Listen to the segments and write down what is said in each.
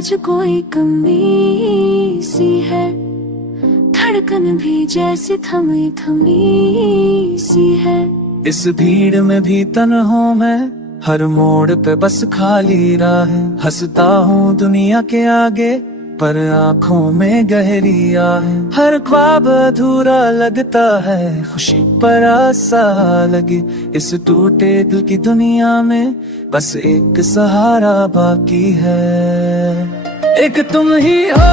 आज कोई कमी सी है, धड़कन भी जैसे थमी थमी सी है। इस भीड़ में भी तन्हा मैं, हर मोड़ पे बस खाली राह। हंसता हूँ दुनिया के आगे, पर आँखों में गहरी आह। हर ख्वाब अधूरा लगता है, खुशी पर आशा लगी। इस टूटे दिल की दुनिया में बस एक सहारा बाकी है। एक तुम ही हो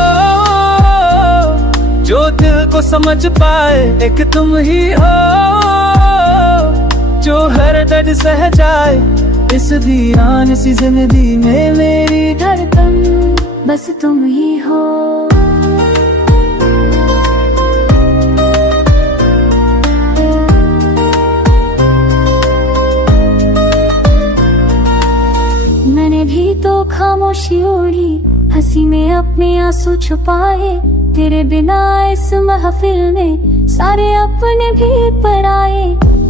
जो दिल को समझ पाए, एक तुम ही हो जो हर दर्द सह जाए। इस वीरान सी जिंदगी में मेरी धड़कन बस तुम ही हो। मैंने भी तो खामोशी ओढ़ी, हंसी में अपने आंसू छुपाए। तेरे बिना इस महफिल में सारे अपने भी पराए।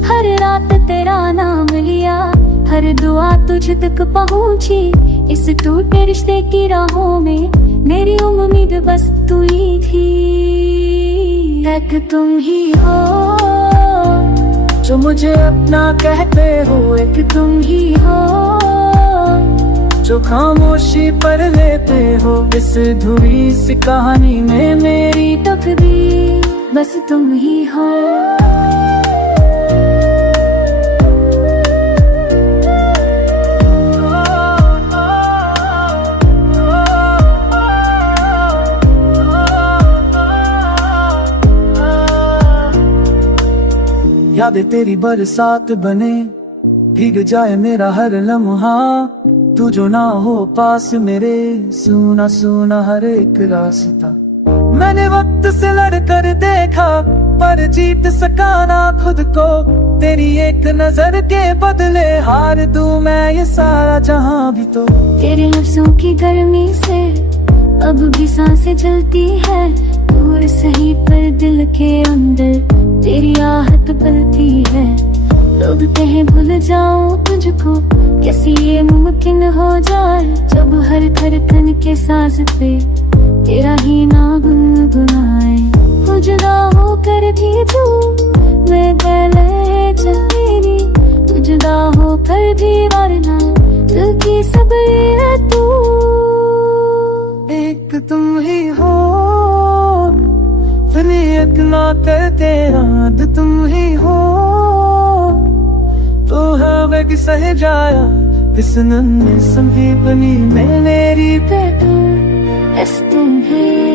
हर रात तेरा नाम लिया, हर दुआ तुझ तक पहुंची। इस टूटे रिश्ते की राहों में मेरी उम्मीद बस तू ही थी। एक तुम ही हो जो मुझे अपना कहते हो, एक तुम ही हो जो खामोशी पर लेते हो। इस धुरी सी कहानी में मेरी तकदीर बस तुम ही हो। यादें तेरी बरसात बने, भीग जाए मेरा हर लम्हा। तू जो ना हो पास मेरे, सुना सुना हर एक रास्ता। मैंने वक्त से लड़कर देखा, पर जीत सका ना खुद को। तेरी एक नजर के बदले हार दूं मैं ये सारा जहां भी तो। तेरे लफ्जों की गर्मी से अब भी सांसें जलती है। दूर सही पर दिल के अंदर तेरी आहट पलती है। लोग कहें भूल जाऊं तुझको, कैसे ये मुमकिन हो जाए। जब हर धड़कन के सांस पे तेरा ही नाम गुनगुनाए। जुदा होकर भी तू मैं गले चल मेरी, तू जुदा होकर भी वरना दिल की सब है तू। एक तुम ही हो फिर एक ना कर तेरा, तुम ही हो तो हवा की सह जाया। इस नन्हे संदीपनी में मेरी बेटा तुम ही